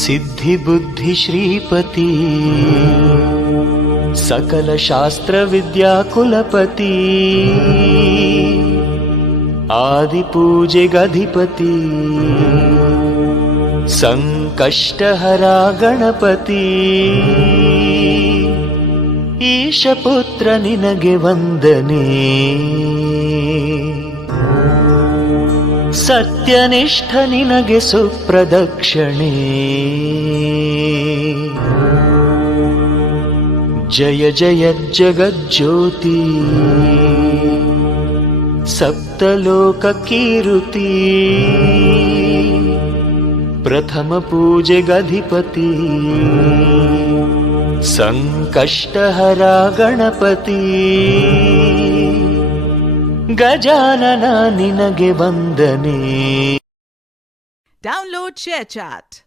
ಸಿದ್ಧಿ ಬುದ್ಧಿ ಶ್ರೀಪತಿ ಸಕಲ ಶಾಸ್ತ್ರ ವಿದ್ಯಾ ಕುಲಪತಿ ಆದಿ ಪೂಜೆಗಧಿಪತಿ ಸಂಕಷ್ಟಹರ ಗಣಪತಿ ಈಶಪುತ್ರ ನಿನಗೆ ವಂದನೆ ಸತ್ಯನಿಷ್ಠ ನಿನಗೆ ಸುಪ್ರದಕ್ಷಿಣೆ ಜಯ ಜಯ ಜಗಜ್ಯೋತಿ ಸಪ್ತಲೋಕ ಕೀರುತಿ ಪ್ರಥಮ ಪೂಜೆಗಧಿಪತಿ ಸಂಕಷ್ಟಹರ ಗಣಪತಿ ಗಜಾನನ ನಿನಗೆ ವಂದನೆ. Download ShareChat.